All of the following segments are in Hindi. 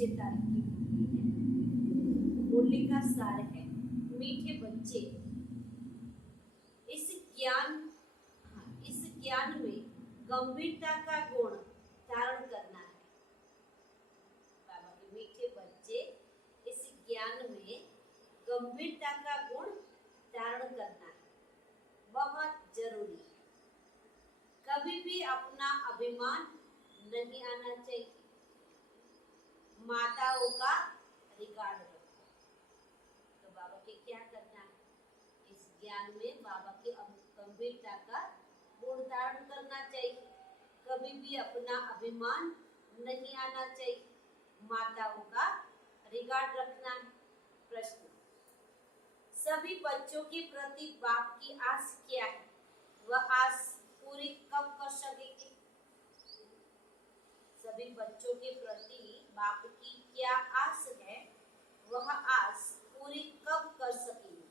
6 तारीख की मुरली है। मुरली का सार है, मीठे बच्चे, इस ज्ञान में गंभीरता का गुण धारण करना है। बाबा के मीठे बच्चे, इस ज्ञान में गंभीरता का गुण धारण करना है, बहुत जरूरी है। कभी भी अपना अभिमान नहीं आना चाहिए। माताओं का रिकॉर्ड रखो। तो बाबा के क्या करना है? इस ज्ञान में बाबा की गंभीरता का गुण धारण करना चाहिए। कभी भी अपना अभिमान नहीं आना चाहिए। माताओं का रिकॉर्ड रखना है। प्रश्न, सभी बच्चों के प्रति बाप की आस क्या है? वह आस पूरी कब कर सकेंगे? सभी बच्चों के प्रति बाप की क्या आस है? वह आस पूरी कब कर सकेंगे?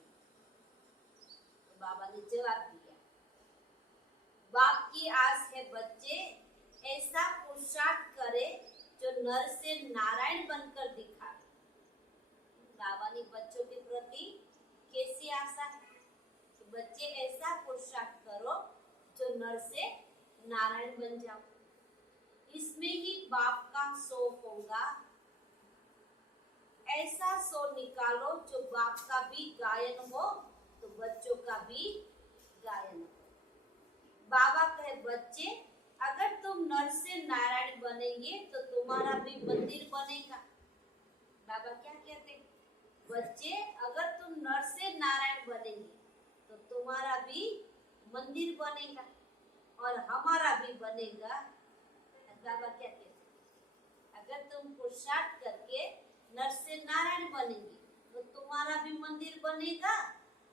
तो बाबा ने जवाब दिया, बाप की आस है बच्चे ऐसा पुरुषार्थ करे जो नर से नारायण बनकर दिखाए। बाबा ने बच्चों के प्रति कैसी आशा है? तो बच्चे ऐसा पुरुषार्थ करो जो नर से नारायण बन जाओ। इसमें ही बाप का सो होगा। ऐसा सो निकालो जो बाप का भी गायन हो तो बच्चों का भी गायन हो। बाबा कहे, बच्चे अगर तुम नर से नारायण बनेंगे तो तुम्हारा भी मंदिर बनेगा। बाबा क्या कहते हैं? बच्चे अगर तुम नर से नारायण बनेंगे तो तुम्हारा भी मंदिर बनेगा और हमारा भी बनेगा। बाबा क्या कहते हैं? अगर तुम पुरुषार्थ करके नर से नारायण बनेंगे तो तुम्हारा भी मंदिर बनेगा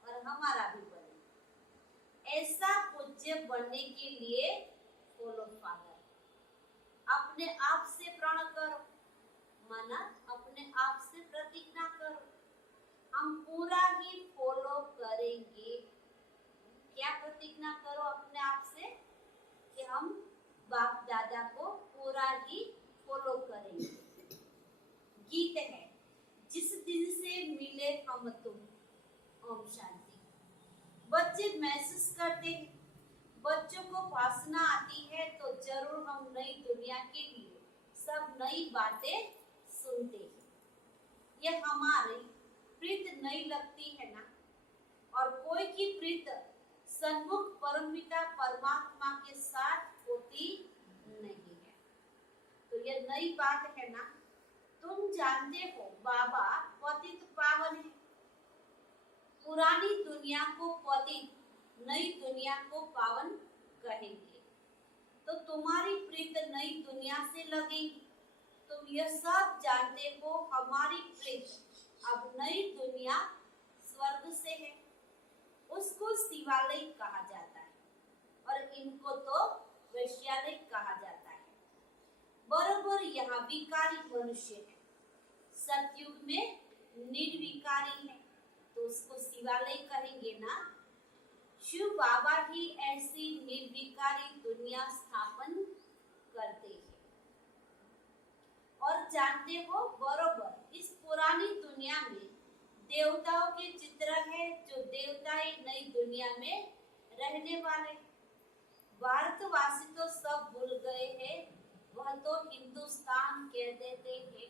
और हमारा भी बनेगा। ऐसा पूज्य बनने के लिए फॉलो फादर, अपने आप से प्रण करो, माना अपने आप से प्रतिज्ञा करो, हम पूरा ही फॉलो करेंगे। क्या प्रतिज्ञा करो अपने आप से? कि हम बाप दादा को पूरा ही फॉलो करेंगे। गीत है, जिस दिन से मिले हम तुम, ओम शांति। बच्चे महसूस करते हैं, बच्चों को वासना आती है तो जरूर हम नई दुनिया के लिए सब नई बातें सुनते हैं। यह हमारी प्रीत नई लगती है ना? और कोई की प्रीत सन्मुख परमपिता परमात्मा के साथ होती नहीं है। तो यह नई बात है ना? तुम जानते हो बाबा पतित पावन है। पुरानी दुनिया को पतित, नई दुनिया को पावन कहेंगे। तो तुम्हारी प्रीत नई दुनिया से लगेगी। तुम यह सब जानते हो, हमारी प्रीत अब नई दुनिया स्वर्ग से है। उसको शिवालय कहा जाता है और इनको तो वैश्यालय कहा जाता है। बरोबर यहाँ विकारी मनुष्य है, सतयुग में निर्विकारी है तो उसको शिवालय कहेंगे ना। शिव बाबा ही ऐसी निर्विकारी दुनिया स्थापन करते हैं। और जानते हो बरोबर इस पुरानी दुनिया में देवताओं के चित्र है, जो देवताएं नई दुनिया में रहने वाले। भारतवासी तो सब भूल गए हैं, वह तो हिंदुस्तान कह देते हैं।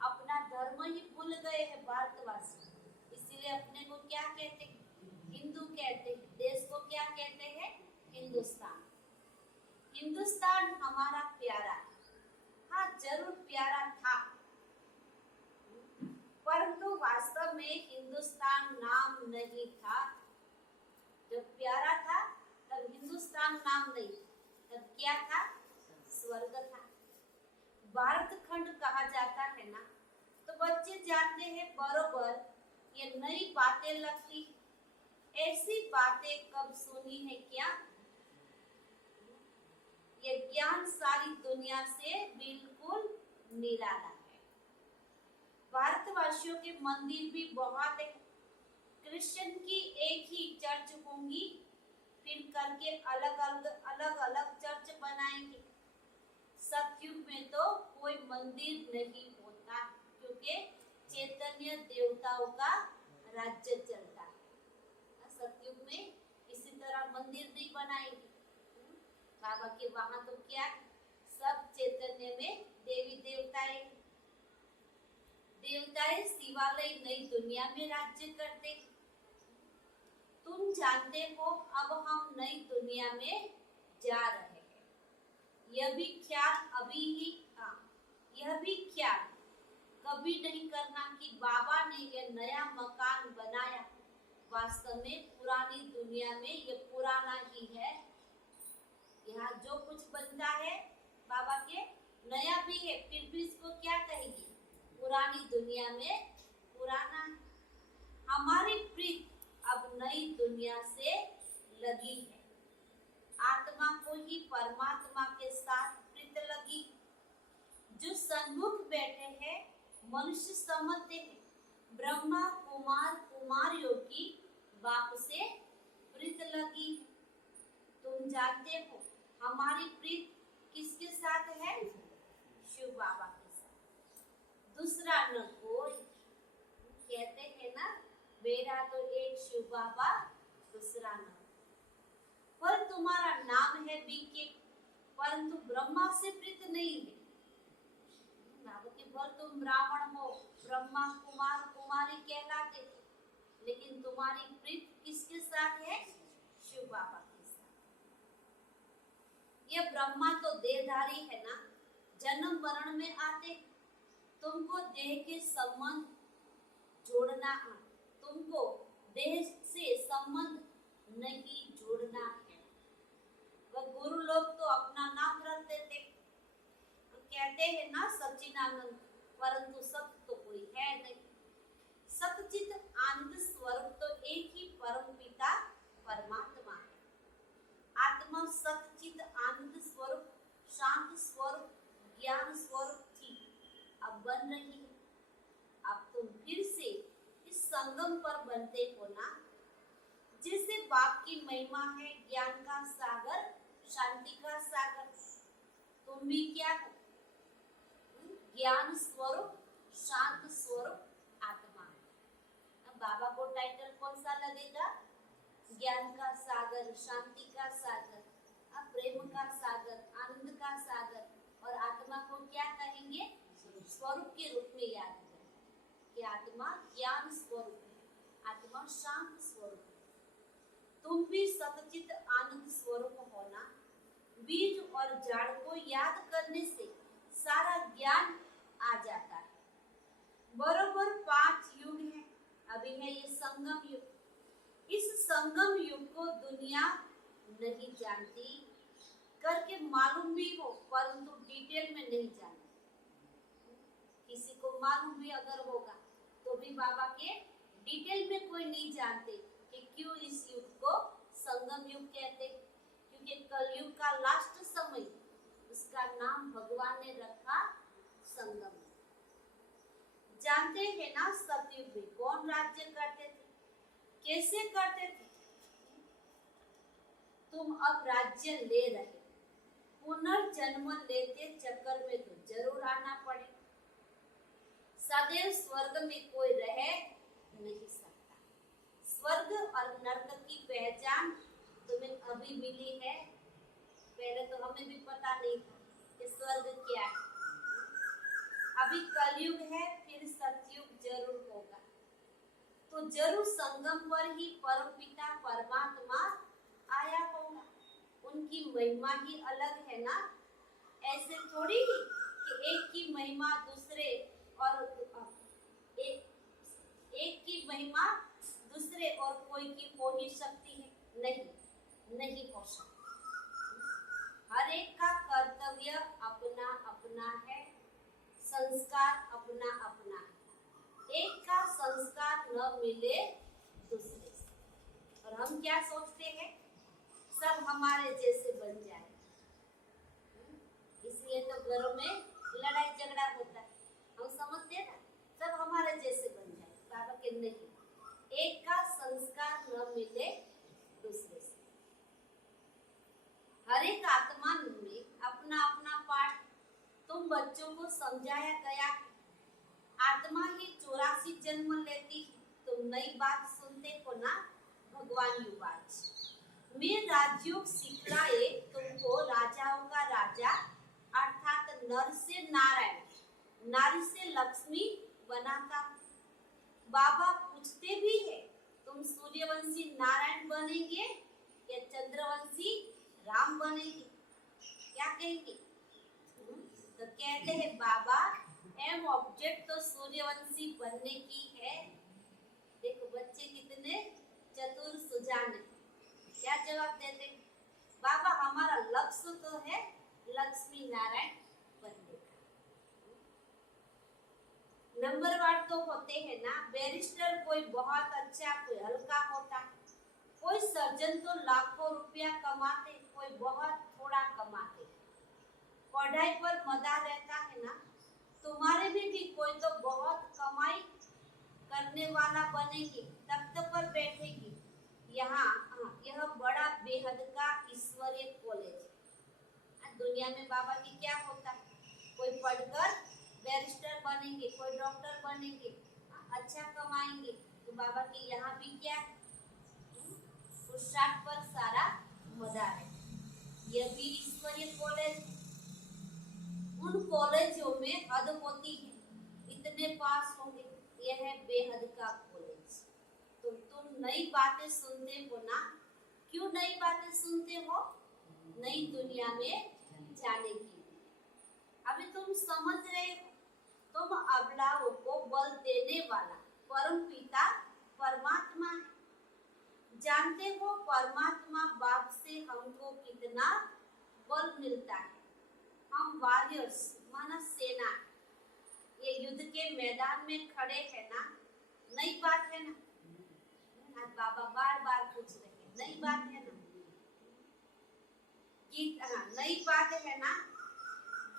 अपना धर्म ही भूल गए हैं भारतवासी, इसीलिए अपने को क्या कहते हैं? हिंदू कहते हैं। देश को क्या कहते हैं? हिंदुस्तान। हिंदुस्तान हमारा प्यारा है। हाँ, जरूर प्यारा था, परंतु वास्तव में हिंदुस्तान नाम नहीं था। जब प्यारा था तब हिंदुस्तान नाम नहीं, तब क्या था? स्वर्ग था। भारत खंड कहा जाता है ना। तो बच्चे जानते हैं बरोबर ये नई बातें लगती। ऐसी बातें कब सुनी है क्या? ये ज्ञान सारी दुनिया से बिल्कुल निराला है। भारतवासियों के मंदिर भी बहुत है। क्रिश्चियन की एक ही चर्च होंगी, फिर करके अलग अलग चर्च बनाएंगे। सतयुग में तो कोई मंदिर नहीं होता, क्योंकि चैतन्य देवताओं का राज्य चलता है। सतयुग में किसी तरह मंदिर नहीं बनाएंगे। बाबा के वहां तो क्या, सब चैतन्य में देवी देवताएं शिवालय नई दुनिया में राज्य करते। तुम जानते हो अब हम नई दुनिया में जा रहे हैं। यह भी ख्याल कभी नहीं करना कि बाबा ने यह नया मकान बनाया। वास्तव में पुरानी दुनिया में यह पुराना ही है। यहाँ जो कुछ बनता है बाबा के नया भी है, फिर भी इसको क्या कहेंगे, पुरानी दुनिया में पुराना है। हमारी प्रीत अब नई दुनिया से लगी है। आत्मा को ही परमात्मा के साथ प्रीत लगी। जो सन्मुख बैठे हैं मनुष्य समझते हैं ब्रह्मा कुमार कुमारियों की बाप से प्रीत लगी। तुम जानते हो हमारी प्रीत किसके साथ है, शिव बाबा के साथ, दूसरा न कोई। कहते हैं ना, मेरा तो एक शिव बाबा दूसरा न। पर तुम्हारा नाम है बीके, परंतु ब्रह्मा से प्रीत नहीं है। भर तुम ब्राह्मण हो, ब्रह्मा कुमार कुमारी कहलाते थे, लेकिन तुम्हारी प्रीत किसके साथ है, शिव बाबा के साथ। ये ब्रह्मा तो देहधारी है ना, जन्म मरण में आते। तुमको देह के संबंध जोड़ना, तुमको देह से संबंध नहीं जोड़ना है। वह गुरु लोग तो अपना नाम रख देते, कहते हैं ना सच्चिदानंद, परंतु सत्य तो कोई है नहीं। सच्चित आनंद स्वरूप तो एक ही परम पिता परमात्मा है। आत्मा सच्चित आनंद स्वरूप, शांत स्वरूप, ज्ञान स्वरूप थी, अब बन रही है। अब तुम फिर से इस संगम पर बनते हो ना। जैसे बाप की महिमा है ज्ञान का सागर, शांति का सागर, तुम भी क्या हो, ज्ञान स्वरूप, शांत स्वरूप आत्मा है। अब बाबा को टाइटल कौन सा लगेगा, ज्ञान का सागर, शांति का सागर, प्रेम का सागर, आनंद का सागर। और आत्मा को क्या कहेंगे, स्वरूप के रूप में याद करें कि आत्मा ज्ञान स्वरूप है, आत्मा शांत स्वरूप है। तुम भी सच्चित आनंद स्वरूप होना। बीज और जड़ को याद करने से सारा ज्ञान आ जाता है। बरोबर 5 युग है, अभी है ये संगम युग। इस संगम युग को दुनिया नहीं जानती, करके मालूम भी हो परंतु डिटेल में नहीं जानती। किसी को मालूम भी अगर होगा तो भी बाबा के डिटेल में कोई नहीं जानते कि क्यों इस युग को संगम युग कहते, क्योंकि कलयुग का लास्ट समय, उसका नाम भगवान ने रखा संगम। जानते हैं ना सतयुग में कौन राज्य करते थे, कैसे करते थे। तुम अब राज्य ले रहे, पुनर्जन्म लेते चक्कर में तो जरूर आना पड़े। सदैव स्वर्ग में कोई रह नहीं सकता। स्वर्ग और नरक की पहचान तुम्हें अभी मिली है, पहले तो हमें भी पता नहीं था कि स्वर्ग क्या है। अभी कलयुग है, फिर सतयुग जरूर होगा, तो जरूर संगम पर ही परमपिता परमात्मा आया होगा। उनकी महिमा ही अलग है ना। ऐसे थोड़ी कि एक की महिमा दूसरे और एक की महिमा दूसरे और कोई की हो ही सकती है, नहीं हो सकती। हर एक का कर्तव्य अपना अपना है, संस्कार अपना अपना है। एक का संस्कार न मिले दूसरे से, और हम क्या सोचते हैं, सब हमारे जैसे बन जाए। इसलिए तो घरों में लड़ाई झगड़ा होता है। हम समझते हैं ना, सब हमारे जैसे बन जाए। बाबा के नहीं, एक का संस्कार न मिले दूसरे से। हर एक आत्मा में अपना अपना पाठ समझाया गया आत्मा ही 84 जन्म लेती है। तुम नई बात सुनते हो ना। भगवान युवाच मैं राजयोग सिखलाए तुमको राजाओं का राजा अर्थात नर से नारायण नारी से लक्ष्मी बनाता। बाबा पूछते भी है तुम सूर्यवंशी नारायण बनेंगे या चंद्रवंशी राम बनेंगे, क्या कहेंगे? तो कहते हैं बाबा एम ऑब्जेक्ट तो सूर्यवंशी बनने की है। देखो बच्चे कितने चतुर सुजान है। क्या जवाब देते? बाबा हमारा लक्ष्य तो है लक्ष्मी नारायण बनने का। नंबरवार तो होते हैं ना। बैरिस्टर कोई बहुत अच्छा कोई हल्का होता, कोई सर्जन तो लाखों रुपया कमाते, कोई बहुत थोड़ा कमाते। पढ़ाई पर मजा रहता है ना। तुम्हारे में भी कोई तो बहुत कमाई करने वाला बनेगी, तख्त पर बैठेगी। यहाँ यह बड़ा बेहद का ईश्वरीय कॉलेज। दुनिया में बाबा की क्या होता है? कोई पढ़कर बैरिस्टर बनेंगे, कोई डॉक्टर बनेंगे, अच्छा कमाएंगे। तो बाबा की यहाँ भी क्या है? पुरुषार्थ पर सारा मजा है। यह भी ईश्वरीय कॉलेज। उन कॉलेजों में हद होती है, इतने पास होंगे। यह है बेहद का कॉलेज। तो तुम नई बातें सुनते हो ना। क्यों नई बातें सुनते हो? नई दुनिया में जाने के लिए। अभी तुम समझ रहे हो तुम अबलाओं को बल देने वाला परम पिता परमात्मा है। जानते हो परमात्मा बाप से हमको कितना बल मिलता है। हम वॉरियर्स माना सेना, ये युद्ध के मैदान में खड़े हैं ना। नई बात है ना। आज बाबा बार बार पूछ रहे हैं नई बात है ना। नई बात है ना।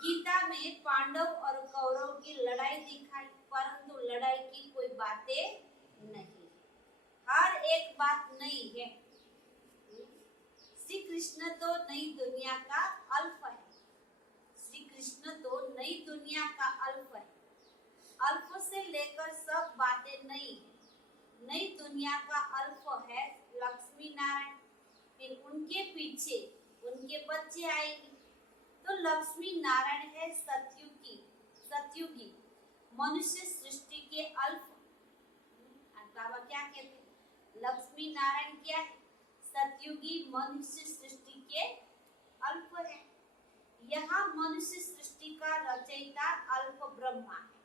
गीता में पांडव और कौरव की लड़ाई दिखाई, परंतु लड़ाई की कोई बातें नहीं। हर एक बात नई है। श्री कृष्ण तो नई दुनिया का अल्फ है। श्री कृष्ण तो नई दुनिया का अल्फ है। अल्फ से लेकर सब बातें नई है। नई दुनिया का अल्फ है लक्ष्मी नारायण। फिर उनके पीछे उनके बच्चे आएंगे। तो लक्ष्मी नारायण है सतयुगी मनुष्य सृष्टि के अल्फ। बाबा क्या कहते हैं? लक्ष्मी नारायण क्या है? सतयुगी मनुष्य सृष्टि के अल्फ है। यहाँ मनुष्य सृष्टि का रचयिता अल्प ब्रह्मा है।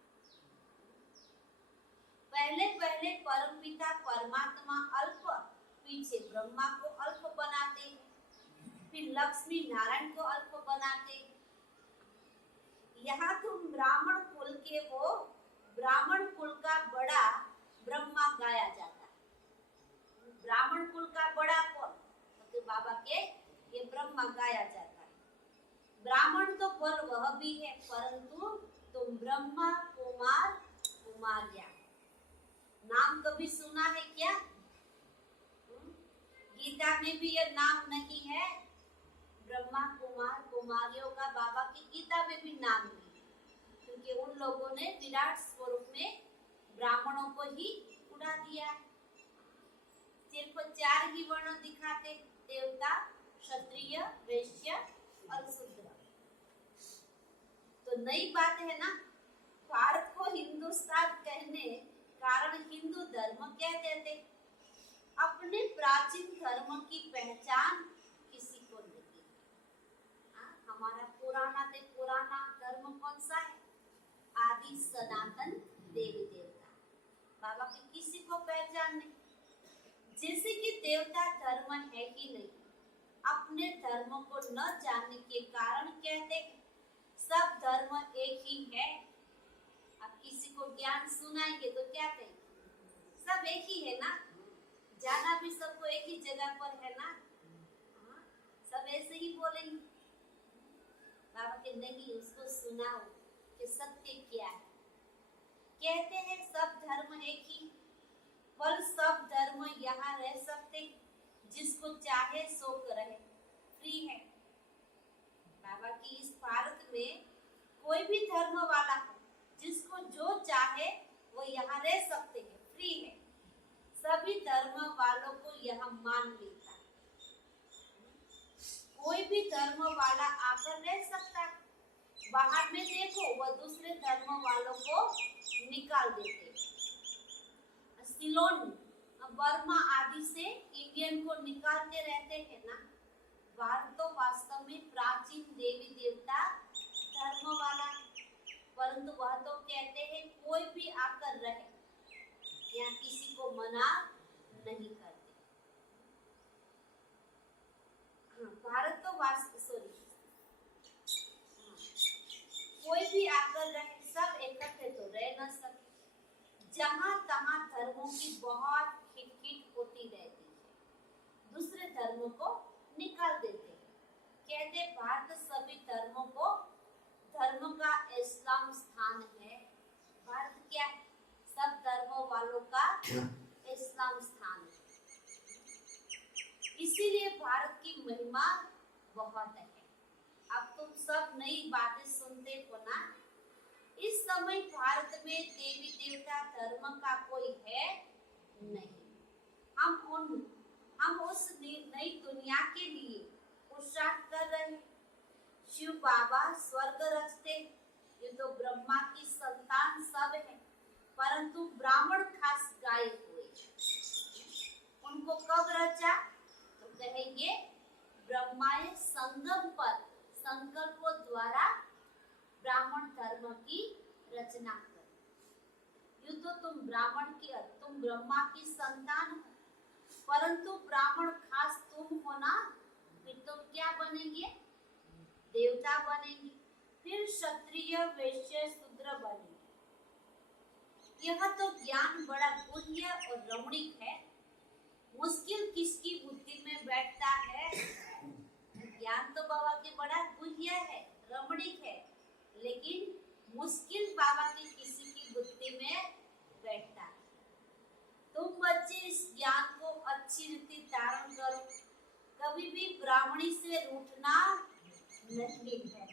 पहले पहले परमपिता परमात्मा अल्प, पीछे ब्रह्मा को अल्प बनाते हैं, फिर लक्ष्मी नारायण को अल्प बनाते हैं। यहाँ तुम ब्राह्मण कुल के हो। ब्राह्मण कुल का बड़ा ब्रह्मा गाया जाता है। ब्राह्मण कुल का बड़ा कौन? तो बाबा के ये ब्रह्मा गाया जाता है। ब्राह्मण तो बल वह भी है, परंतु तुम ब्रह्मा कुमार कुमारिया नाम कभी सुना है क्या? गीता में भी यह नाम नहीं है। ब्रह्मा कुमार कुमारियों का बाबा की गीता में भी नाम नहीं है, क्योंकि उन लोगों ने विराट स्वरूप में ब्राह्मणों को ही उड़ा दिया। सिर्फ 4 ही वर्ण दिखाते, देवता, क्षत्रिय, वैश्य और शूद्र। तो नई बात है ना। भारत को हिंदुस्तान कहने कारण हिंदू धर्म कहते थे। अपने प्राचीन धर्म की पहचान किसी को नहीं। हमारा पुराना से पुराना धर्म कौन सा है? आदि सनातन देवी देवता। बाबा की किसी को पहचान नहीं। जैसे कि देवता धर्म है कि नहीं, अपने धर्म को न जानने के कारण कहते हैं सब धर्म एक ही है। अब किसी को ज्ञान सुनाएंगे तो क्या कहेंगे? सब एक ही है ना। जाना भी सबको एक ही जगह पर है ना। सब ऐसे ही बोलेंगे। बाबा के नहीं, उसको सुनाओ कि सत्य क्या है। कहते हैं सब धर्म एक ही, पर सब धर्म यहाँ रह सकते, जिसको चाहे सो रहे, फ्री है। बाबा की इस भारत में कोई भी धर्म वाला हो, जिसको जो चाहे वो यहाँ रह सकते हैं, फ्री है। सभी धर्म वालों को यह मान लेता है। कोई भी धर्म वाला आकर रह सकता है। बाहर में देखो वह दूसरे धर्म वालों को निकाल देते हैं। सिलोन, बर्मा आदि से इंडियन को निकालते रहते हैं ना। भारत तो वास्तव में प्राचीन देवी देवता धर्म वाला है, परंतु वह तो कहते हैं कोई भी आकर रहे, या किसी को मना नहीं करते। भारत तो कोई भी आकर रहे, सब इकट्ठे तो रह न सके। जहां तहां धर्मों की बहुत खिटखिट होती रहती है, दूसरे धर्मों को निकाल देते हैं। कहते भारत सभी धर्मों को, धर्म का इस्लाम स्थान है। भारत क्या है? सब धर्मों वालों का इस्लाम स्थान है। इसीलिए भारत की महिमा बहुत है। अब तुम सब नई बातें सुनते हो ना। इस समय भारत में देवी देवता धर्म का कोई है नहीं। हम उस नई दुनिया के लिए पुरुषार्थ कर रहे हैं। शिव बाबा स्वर्ग रचते, ये तो ब्रह्मा की संतान सब है, परंतु ब्राह्मण खास गायब हुए। उनको कब रचा? तो कहेंगे ब्रह्माए संगम पर संकल्पों द्वारा ब्राह्मण धर्म की रचना कर। यूं तो तुम ब्रह्मा की संतान हो, परंतु ब्राह्मण खास तुम हो ना, फिर तुम क्या बनेंगे? देवता बनेंगे, फिर क्षत्रिय वैश्य शूद्र बनेंगे। यह तो ज्ञान बड़ा गुह्य और रमणीक है। मुश्किल किसकी बुद्धि में बैठता है? ज्ञान तो बाबा के बड़ा गुह्य है, रमणीक है, लेकिन मुश्किल बाबा की किसी की बुद्धि में बैठता है। तुम बच्चे इस ज्ञान को अच्छी रीति धारण करो। कभी भी ब्राह्मणी से रूठना नहीं है।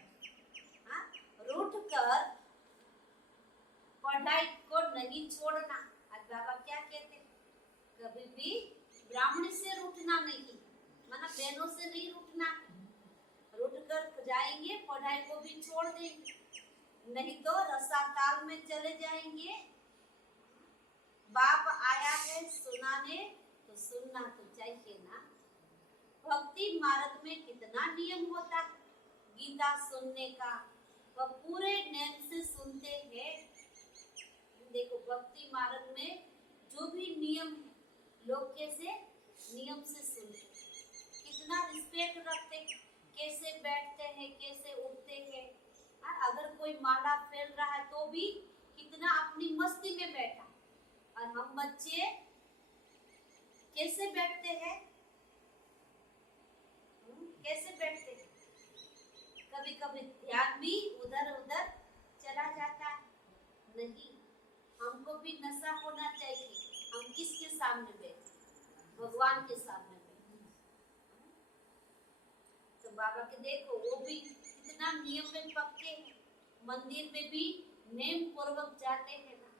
रूठ कर पढ़ाई को नहीं छोड़ना। आज बाबा क्या कहते हैं? कभी भी ब्राह्मणी से रूठना नहीं, माना बहनों से नहीं रूठना है। रूठ कर जाएंगे, पढ़ाई को भी छोड़ देंगे, नहीं तो रसाताल में चले जाएंगे। बाप आया है सुनाने, तो सुनना तो चाहिए ना। भक्ति मार्ग में कितना नियम होता है गीता सुनने का, वह पूरे नियम से सुनते हैं। देखो भक्ति मार्ग में जो भी नियम है, लोग कैसे नियम से सुनते, कितना रिस्पेक्ट रखते, कैसे बैठते हैं, कैसे उठते हैं। अगर कोई माला फैल रहा है तो भी कितना अपनी मस्ती में बैठा, और हम बच्चे कैसे बैठते हैं? कैसे बैठते हैं? कभी कभी ध्यान भी उधर उधर चला जाता है। नहीं, हमको भी नशा होना चाहिए। हम किसके सामने बैठे? भगवान के सामने बैठे। तो बाबा के देखो वो भी कितना नियम में पक्के हैं। मंदिर में भी नेम पूर्वक जाते हैं ना।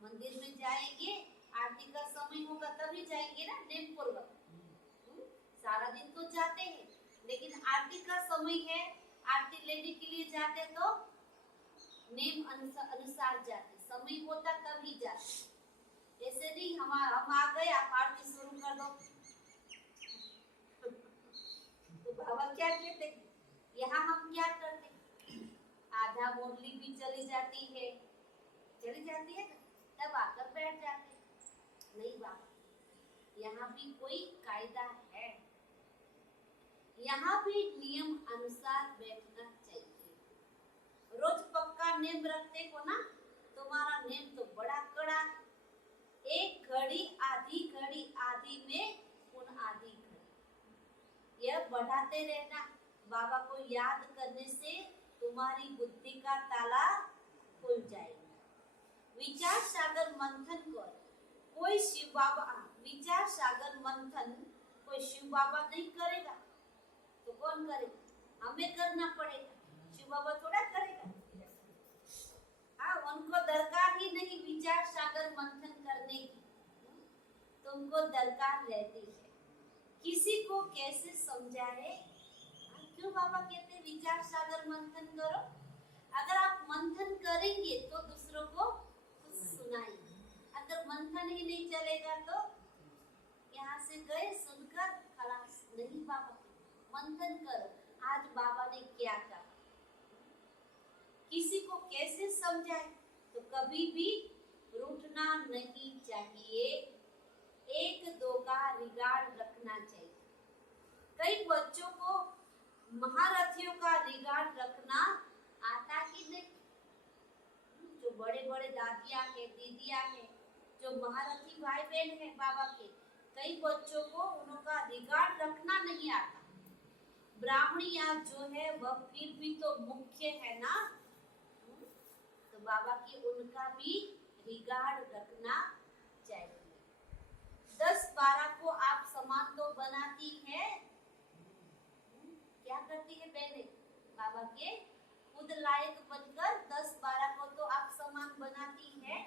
मंदिर में जाएंगे, आरती का समय होगा तभी जाएंगे ना, नेम पूर्वक। सारा दिन तो जाते हैं, लेकिन आरती का समय है, आरती लेने के लिए जाते तो नेम अनुसार जाते, समय होता तभी जाते। ऐसे नहीं हम आ गए, आप आरती शुरू कर दो। तो बाबा क्या कहते हैं? यहाँ हम क्या करते? आधा मुरली भी चली जाती है ना, तब आकर बैठ जाते। नहीं बाबा, यहाँ भी कोई कायदा है, यहाँ भी नियम अनुसार बैठना चाहिए। रोज पक्का नेम रखते हो ना, तुम्हारा नेम तो बड़ा कड़ा है। एक घड़ी आधी में पुन आधी घड़ी, यह बढ़ाते रहना। बाबा को याद करने से तुम्हारी बुद्धि का ताला खुल जाएगा। विचार सागर मंथन कर, कोई शिव बाबा, विचार सागर मंथन कोई शिव बाबा नहीं करेगा तो कौन करेगा? हमें करना पड़ेगा। शिव बाबा थोड़ा करेगा। हाँ, उनको दरकार ही नहीं विचार सागर मंथन करने की, तुमको दरकार रहती है किसी को कैसे समझाए। क्यों बाबा कहते विचार सागर मंथन करो? अगर आप मंथन करेंगे तो दूसरों को कुछ सुनाएंगे, अगर मंथन ही नहीं चलेगा तो यहाँ से गए सुनकर खलास नहीं। बाबा मंथन करो, आज बाबा ने क्या कहा, किसी को कैसे समझाए। तो कभी भी रूठना नहीं चाहिए, एक दो का रिगार्ड रखना चाहिए। कई बच्चों को महारथियों का रिगार्ड रखना आता ही नहीं। जो बड़े बड़े दादियाँ हैं, दीदियाँ हैं, जो महारथी भाई बहन हैं बाबा के, कई बच्चों को उनका रिगार्ड रखना नहीं आता। ब्राह्मणिया जो है वह फिर भी तो मुख्य है ना, तो बाबा की उनका भी रिगार्ड रखना चाहिए। 10-12 को आप समान तो बनाती है, क्या करती है बहने? बाबा के खुद लायक बनकर 10-12 को तो आप समान बनाती है,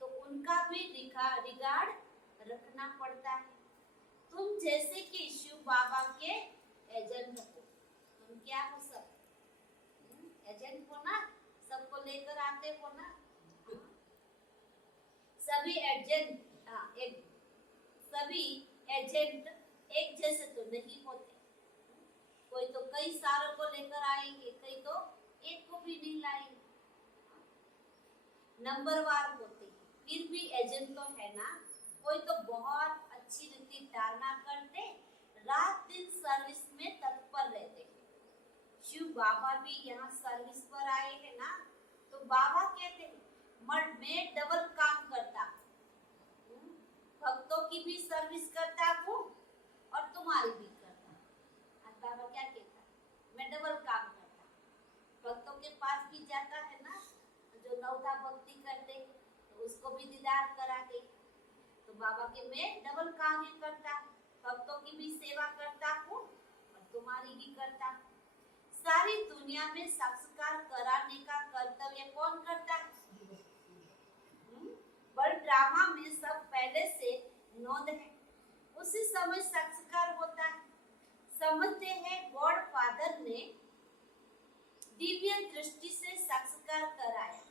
तो उनका भी रिगार्ड रखना पड़ता है। तुम जैसे कि शिव बाबा के एजेंट हो, तुम क्या हो? सब एजेंट हो ना, सबको लेकर आते हो ना। सभी एजेंट सभी एजेंट एक जैसे तो नहीं होते, कोई तो कई सारों को लेकर आएंगे, कई तो एक को भी नहीं लाएंगे, नंबरवार होते हैं, फिर भी एजेंट तो है ना। कोई तो बहुत अच्छी रीति धारणा करते, रात दिन सर्विस में तत्पर रहते हैं। शिव बाबा भी यहाँ सर्विस पर आए हैं ना, तो बाबा कहते हैं मैं डबल काम करता, भक्तों की भी सर्विस करता हूँ और तुम्हारी भी करता। आज बाबा क्या कहता है? मैं डबल काम करता, भक्तों के पास भी जाता है ना, जो नवधा भक्ति करते हैं तो उसको भी दीदार कराते। तो बाबा के मैं डबल काम ही करता, भक्तों की भी सेवा करता हूँ और तुम्हारी भी करता हूँ। सारी दुनिया में साक्षात्कार कराने का कर्तव्य कौन करता है? बल ड्रामा में सब पहले से नोंद है, उसी समय साक्षात्कार होता है। समझते हैं गॉड फादर ने दिव्य दृष्टि से साक्षात्कार कराया,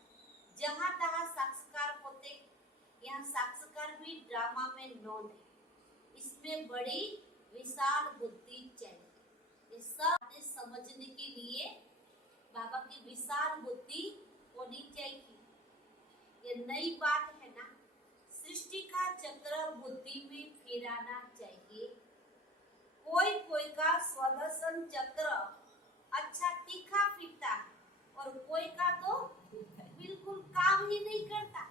जहाँ तहाँ साक्षात्कार होते, यहाँ साक्षात्कार भी ड्रामा में नोंद है। इसमें बड़ी विशाल बुद्धि चाहिए, ये सब समझने के लिए बाबा की विशाल बुद्धि होनी चाहिए। ये नई बात है ना, सृष्टि का चक्र बुद्धि में फिराना चाहिए। कोई कोई का स्वदर्शन चक्र अच्छा तीखा फिरता है और कोई का तो बिल्कुल काम ही नहीं करता।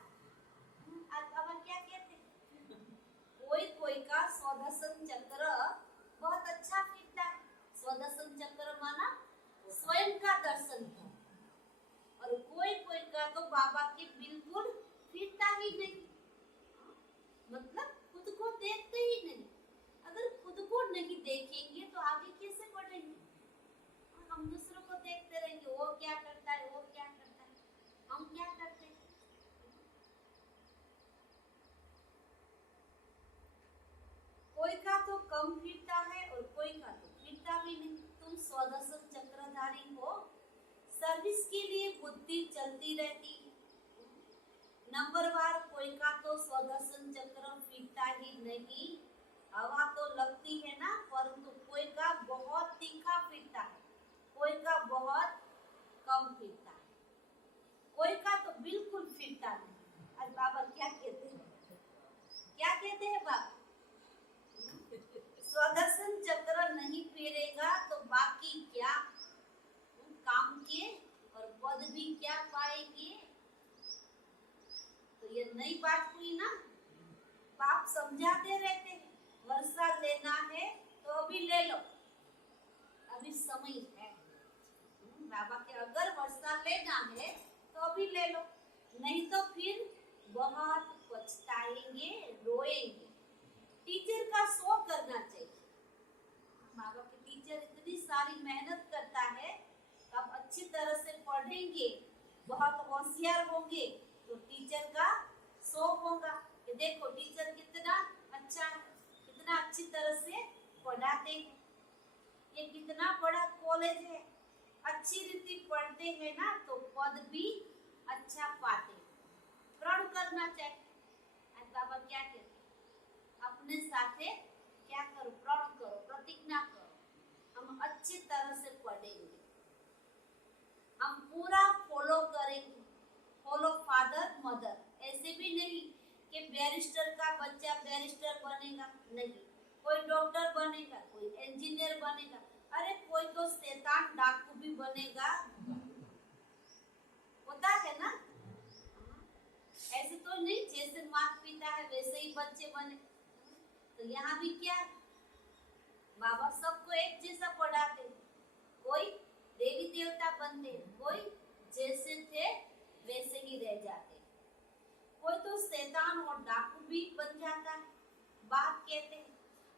आज बाबा क्या कहते हैं? कोई कोई का स्वदर्शन चक्र बहुत अच्छा फिरता है। स्वदर्शन चक्र माना स्वयं का दर्शन है, और कोई कोई का तो बाबा के बिल्कुल फिरता ही नहीं, मतलब खुद को देखते ही नहीं। अगर खुद को नहीं देखेंगे तो आगे कैसे बढ़ेंगे? हम दूसरों को देखते रहेंगे, वो क्या करता है, वो क्या करता है, हम क्या करते हैं? कोई का तो कम फिरता है और कोई का तो फिरता भी नहीं। तुम स्वदर्शन चक्रधारी हो, सर्विस के लिए बुद्धि चलती रहती है। नंबरवार कोई का तो स्वदर्शन चक्र फिरता ही नहीं, हवा तो लगती है ना, परंतु कोई का बहुत तीखा फिरता है, कोई का बहुत कम फिरता है, कोई का तो बिल्कुल फिरता नहीं। आज बाबा क्या कहते हैं? क्या कहते हैं बाबा? स्वदर्शन चक्र नहीं फिरेगा तो बाकी क्या काम के और पद भी क्या पाएंगे? तो ये नई बात हुई ना, बाप समझाते रहते हैं, वर्षा लेना है तो अभी ले लो, अभी समय है। बाबा के अगर वर्षा लेना है तो अभी ले लो, नहीं तो फिर बहुत पछताएंगे, रोएंगे। टीचर का शो करना चाहिए। बाबा के टीचर इतनी सारी मेहनत करता है, आप तरह से पढ़ेंगे, बहुत होशियार होंगे, तो टीचर का शौक होगा कि देखो टीचर कितना अच्छा है, कितना अच्छी तरह से पढ़ाते हैं, ये कितना बड़ा कॉलेज है, अच्छी रीति पढ़ते हैं ना तो पद भी अच्छा पाते। प्रण करना चाहिए। आज बाबा क्या कहते, अपने साथे क्या करो, प्रण करो, प्रतिज्ञा करो, हम अच्छी तरह से पढ़ेंगे, हम पूरा फॉलो करेंगे, फॉलो फादर मदर। ऐसे भी नहीं कि बैरिस्टर का बच्चा बैरिस्टर बनेगा, नहीं, कोई डॉक्टर बनेगा, कोई इंजीनियर बनेगा, अरे कोई तो शैतान डाकू भी बनेगा, होता है ना। ऐसे तो नहीं जैसे माता पिता है वैसे ही बच्चे बने। तो यहाँ भी क्या, बाबा सबको एक जैसा पढ़ाते, कोई देवी देवता बनते, कोई जैसे थे वैसे ही रह जाते, कोई तो शैतान और डाकू भी बन जाता है। बाप कहते हैं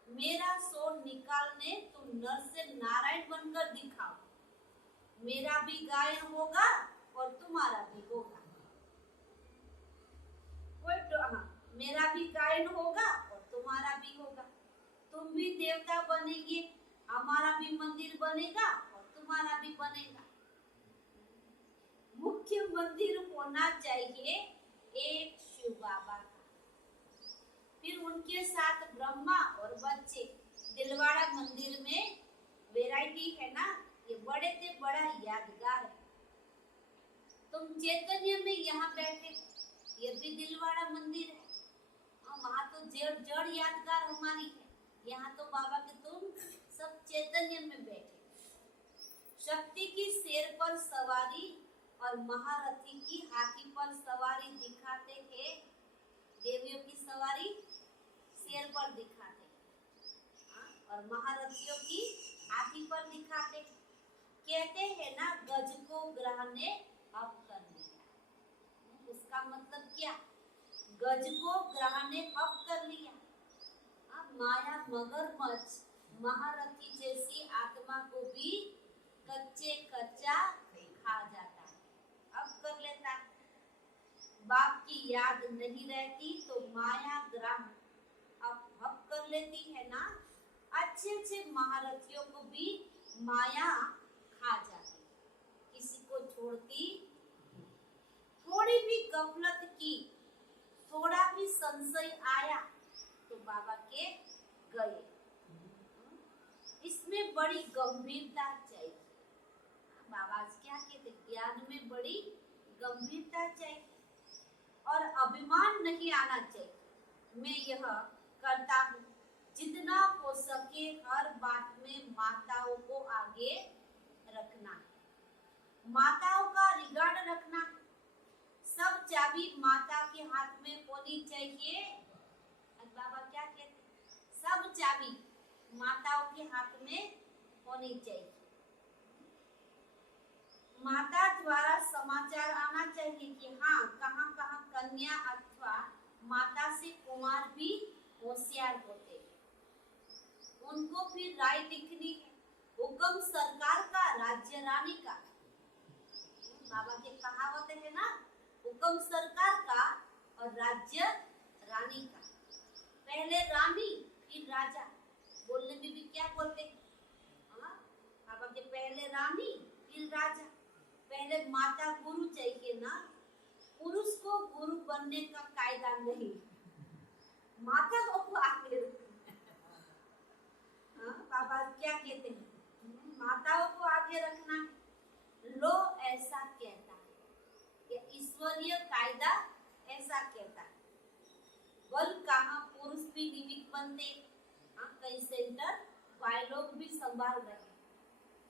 मेरा सोल निकालने तुम नर से नारायण बनकर दिखाओ, मेरा भी गायन होगा और तुम्हारा भी होगा। मेरा भी गायन होगा और तुम्हारा भी होगा, तुम भी देवता बनेंगे, हमारा भी मंदिर बनेगा और तुम्हारा भी बनेगा। मुख्य मंदिर होना चाहिए एक शिव बाबा का, फिर उनके साथ ब्रह्मा और बच्चे। दिलवाड़ा मंदिर में वैरायटी है ना, ये बड़े से बड़ा यादगार है। तुम चैतन्य में यहाँ बैठे, ये भी दिलवाड़ा मंदिर है, वहाँ तो जड़ यादगार हमारी है, यहाँ तो बाबा के तुम सब चैतन्य में बैठे। शक्ति की शेर पर सवारी और महारथी की हाथी पर सवारी दिखाते हैं, देवियों की सवारी शेर पर दिखाते और महारथियों की हाथी पर दिखाते। कहते हैं ना गज को ग्रह ने हप कर लिया, उसका मतलब क्या, गज को ग्रह ने हप कर लिया। माया मगरमच्छ महारथी जैसी आत्मा को भी कच्चे कच्चा खा जाता है, अब कर लेता है। बाप की याद नहीं रहती तो माया ग्रह अब हप कर लेती है ना। अच्छे अच्छे महारथियों को भी माया खा जाती, किसी को छोड़ती। थोड़ी भी गफलत की, थोड़ा भी संशय आया तो बाबा के गए। इसमें बड़ी गंभीरता चाहिए। बाबा क्या कहते, ज्ञान में बड़ी गंभीरता चाहिए और अभिमान नहीं आना चाहिए। मैं यह करता हूँ, जितना हो सके हर बात में माताओं को आगे रखना, माताओं का रिगार्ड रखना, सब चाबी माता के हाथ में होनी चाहिए। बाबा क्या कहते, सब चाबी माताओं के हाथ में होनी चाहिए। माता द्वारा समाचार आना चाहिए कि हाँ कहाँ कहाँ कन्या अथवा माता से कुमार भी होशियार होते हैं, उनको फिर राय लिखनी है। हुक्म सरकार का राज्य रानी का, बाबा के कहावत है ना, हुक्म सरकार का और राज्य रानी का। पहले रानी फिर राजा, बोलने में भी क्या बोलते हैं, बाबा के पहले रानी फिर राजा। पहले माता गुरु चाहिए ना, पुरुष को गुरु बनने का कायदा नहीं, माता को आगे बाबा क्या कहते हैं, माताओं को आगे रखना। लो ऐसा कहता है, ईश्वरीय कायदा ऐसा कहता है। बल कहाँ पुरुष भी निमित्त बनते, कई सेंटर भाई लोग भी संभाल रहे,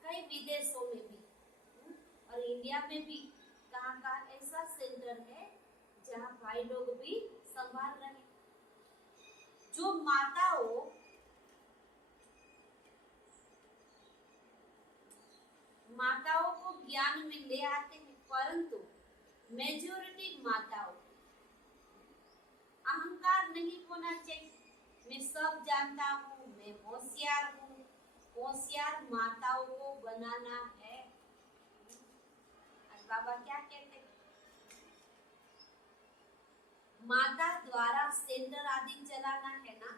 कई विदेशों में भी और इंडिया में भी कहाँ कहाँ ऐसा सेंटर है जहाँ भाई लोग भी संभाल रहे। जो माताओं को ज्ञान में ले आते हैं, परंतु मेजॉरिटी माताओं अहंकार नहीं होना चाहिए। मैं सब जानता हूँ, मैं होशियार हूँ, होशियार माताओं को बनाना है। आज बाबा क्या कहते हैं, माता द्वारा सेंटर आदि चलाना है ना,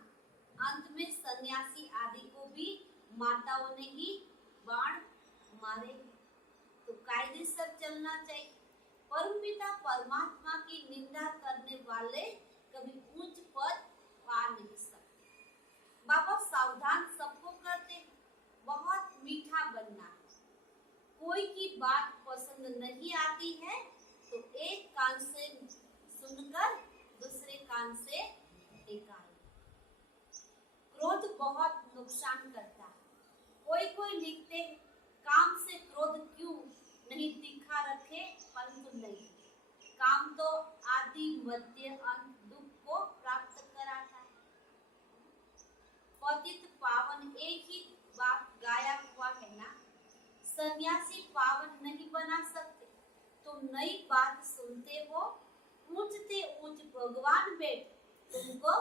अंत में सन्यासी आदि को भी माताओं ने ही बाण मारे, तो कायदे से चलना चाहिए। परमपिता परमात्मा की निंदा करने वाले कभी उच्च पद पा नहीं सकते। बाबा सावधान सबको करते हैं, बहुत मीठा बनना है। कोई की बात पसंद नहीं आती है तो एक कान से सुनकर दूसरे कान से निकाल। क्रोध बहुत नुकसान करता है। कोई लिखते हैं, काम से क्रोध क्यों नहीं तीखा रखे, परंतु नहीं, काम तो आदि मध्य अंत दुख को प्राप्त कराता है। पतित पावन एक ही बात गाया हुआ है ना, सन्यासी पावन नहीं बना सकते। तुम नई बात सुनते हो, ऊंचते ऊंच भगवान बैठ तुमको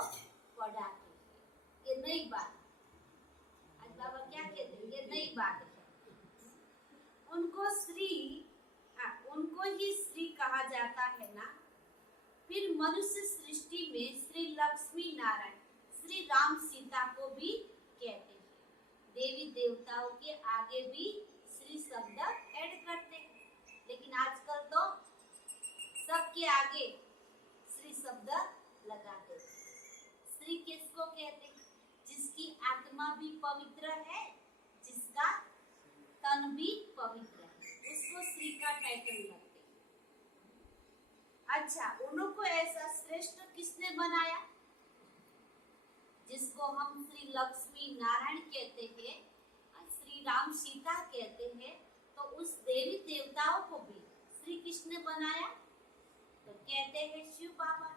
पढ़ाते। ये नई बात, आज बाबा क्या कहते हैं, ये नई बात है। उनको ही श्री कहा जाता है ना। फिर मनुष्य सृष्टि में श्री लक्ष्मी नारायण, श्री राम सीता को भी कहते हैं। देवी देवताओं के आगे भी श्री शब्द ऐड करते हैं, लेकिन आजकल तो सबके आगे श्री शब्द लगा देते हैं। श्री किसको कहते हैं, जिसकी आत्मा भी पवित्र है, जिसका तन भी पवित्र है, उसको श्री का टाइटल लगते हैं। अच्छा, उनको ऐसा श्रेष्ठ किसने बनाया, जिसको हम श्री लक्ष्मी नारायण कहते हैं, श्री राम सीता कहते हैं, तो उस देवी देवताओं को भी श्री कृष्ण ने बनाया, तो कहते हैं शिव बाबा।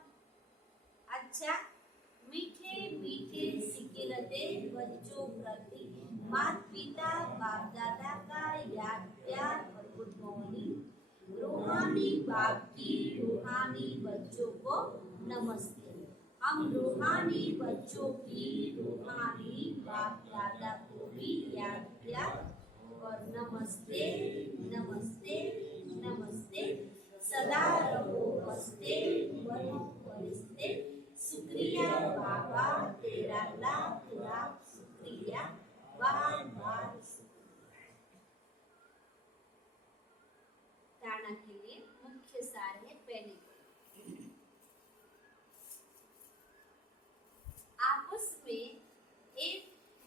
अच्छा, मीठे मीठे सिकिलते बच्चों प्रति माता पिता बाप दादा का याद प्यार और गुड मॉर्निंग। रूहानी बाप की रूहानी बच्चों को नमस्ते। हम रूहानी बच्चों की रूहानी बाप दादा को भी याद प्यार और नमस्ते नमस्ते नमस्ते। सदा रहो हंसते बनो बरसते। शुक्रिया बाबा तेरा लाख लाख शुक्रिया, बार बार ताना के लिए मुख्य सार है। पहले आपस में एक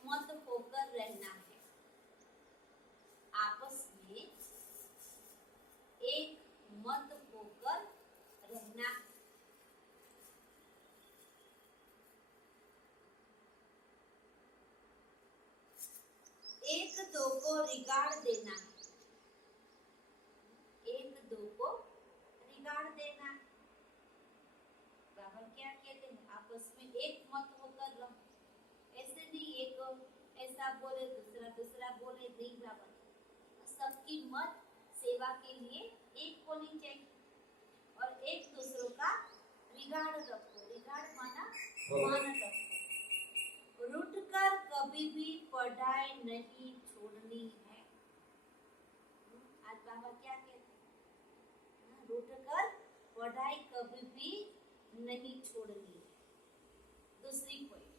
मत होकर रहना है। आपस में एक मत होकर रहना है। एक दो को रिगाड़ देना है, एक दो को रिगाड़ देना है। बाबा क्या कहते हैं, आपस में एक मत होकर रहो। ऐसे नहीं एक ऐसा बोले दूसरा बोले, नहीं बाबा, सबकी मत सेवा के लिए एक होनी चाहिए और एक दूसरों का रिगाड़ रखो। रिगाड़ माना मान रखो। रुट कर कभी भी पढ़ाई नहीं छोड़नी है। आज बाबा क्या कहते हैं, रुट कर पढ़ाई कभी भी नहीं छोड़नी है। दूसरी पॉइंट,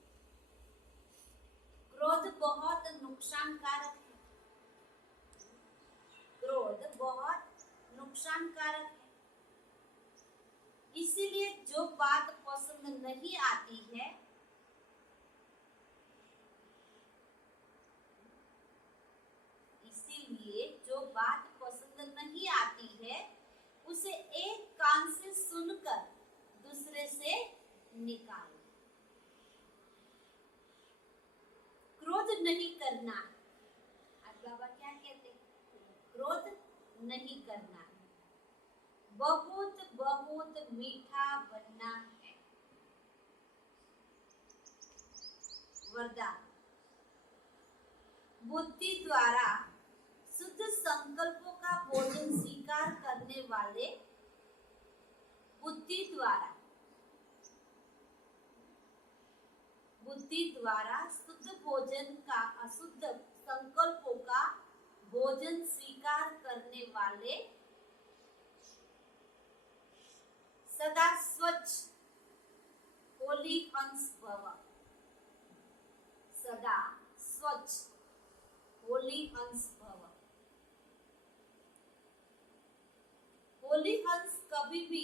क्रोध बहुत नुकसानकारक है। क्रोध बहुत नुकसानकारक है। इसीलिए जो बात पसंद नहीं आती है, जो बात पसंद नहीं आती है, उसे एक कान से सुनकर दूसरे से निकालो। क्रोध नहीं करना। आज बाबा क्या कहते हैं, क्रोध नहीं करना, बहुत बहुत मीठा बनना है। वरदान, बुद्धि द्वारा शुद्ध संकल्पों का भोजन स्वीकार करने वाले, बुद्धि द्वारा शुद्ध भोजन का अशुद्ध संकल्पों का भोजन स्वीकार करने वाले सदा स्वच्छ होली हंस भव, सदा स्वच्छ होली हंस भव। होली हंस कभी भी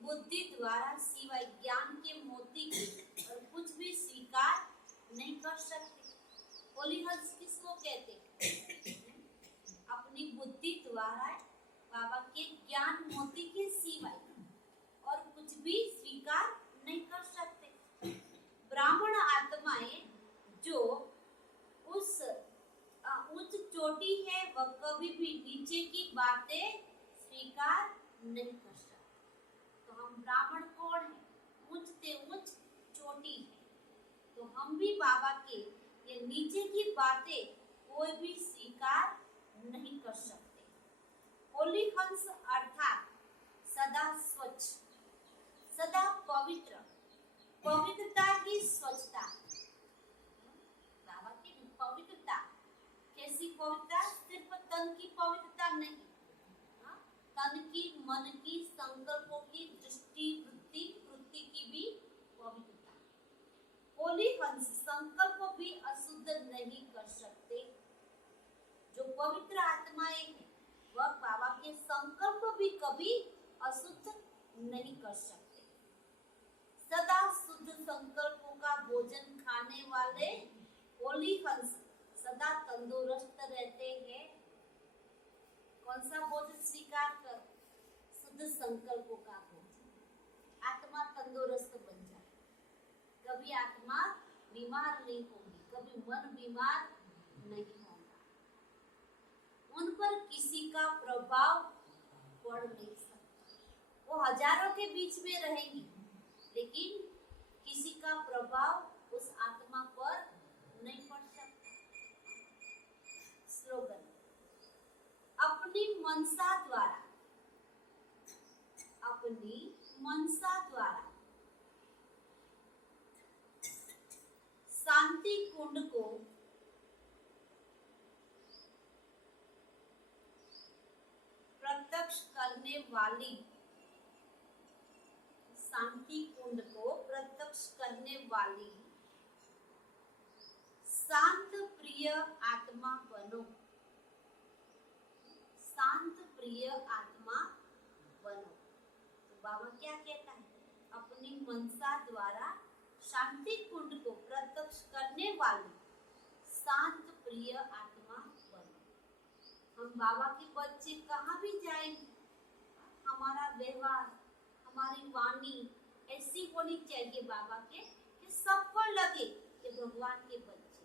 बुद्धि द्वारा सिवाय ज्ञान के मोती के और कुछ भी स्वीकार नहीं कर सकते। होली हंस किसको कहते? अपनी बुद्धि द्वारा बाबा के ज्ञान मोती के सिवाय और कुछ भी स्वीकार नहीं कर सकते। ब्राह्मण आत्माएं जो उस उच्च चोटी है वह कभी भी नीचे की बातें स्वीकार नहीं कर सकते। तो हम ब्राह्मण कौन है? उच्च से उच्च चोटी है। तो हम भी बाबा के ये नीचे की बातें कोई भी स्वीकार नहीं कर सकते। होली हंस अर्थात सदा स्वच्छ, सदा पवित्र, पवित्रता ही स्वच्छता। बाबा की पवित्रता कैसी पवित्रता? सिर्फ तन की पवित्रता नहीं, तन की, मन की, संकल्पों की, दृष्टि, वृत्ति, कृति की भी पवित्रता। होली हंस संकल्प भी अशुद्ध नहीं कर सकते। जो पवित्र आत्माएं हैं वह बाबा के संकल्प भी कभी अशुद्ध नहीं कर सकते। सदा शुद्ध संकल्पों का भोजन खाने वाले होली हंस सदा तंदुरुस्त रहते हैं। कौन सा भोजन स्वीकार कर? शुद्ध संकल्पों का भोजन। आत्मा तंदुरुस्त बन जाए, कभी आत्मा बीमार नहीं होगी, कभी मन बीमार नहीं होगा। उन पर किसी का प्रभाव पड़ नहीं सकता। वो हजारों के बीच में रहेंगी लेकिन किसी का प्रभाव उस आत्मा पर नहीं पड़ सकता। स्लोगन, अपनी मनसा द्वारा, अपनी मनसा द्वारा शांति कुंड को प्रत्यक्ष करने वाली, शांति कुंड को प्रत्यक्ष करने वाली शांत प्रिय आत्मा बनो, शांत प्रिय आत्मा बनो। तो बाबा क्या कहता है? अपनी मनसा द्वारा शांति कुंड को प्रत्यक्ष करने वाली शांत प्रिय आत्मा बनो। हम बाबा के बच्चे कहाँ भी जाएंगे, हमारा व्यवहार, हमारी वाणी ऐसी होनी चाहिए बाबा के कि सबको लगे कि भगवान के बच्चे।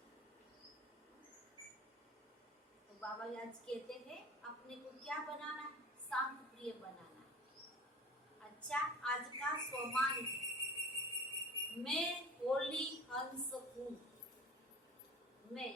तो बाबा आज कहते हैं अपने को क्या बनाना है? शांत प्रिय बनाना है। अच्छा, आज का स्वमान है, मैं होली हंस हूँ, मैं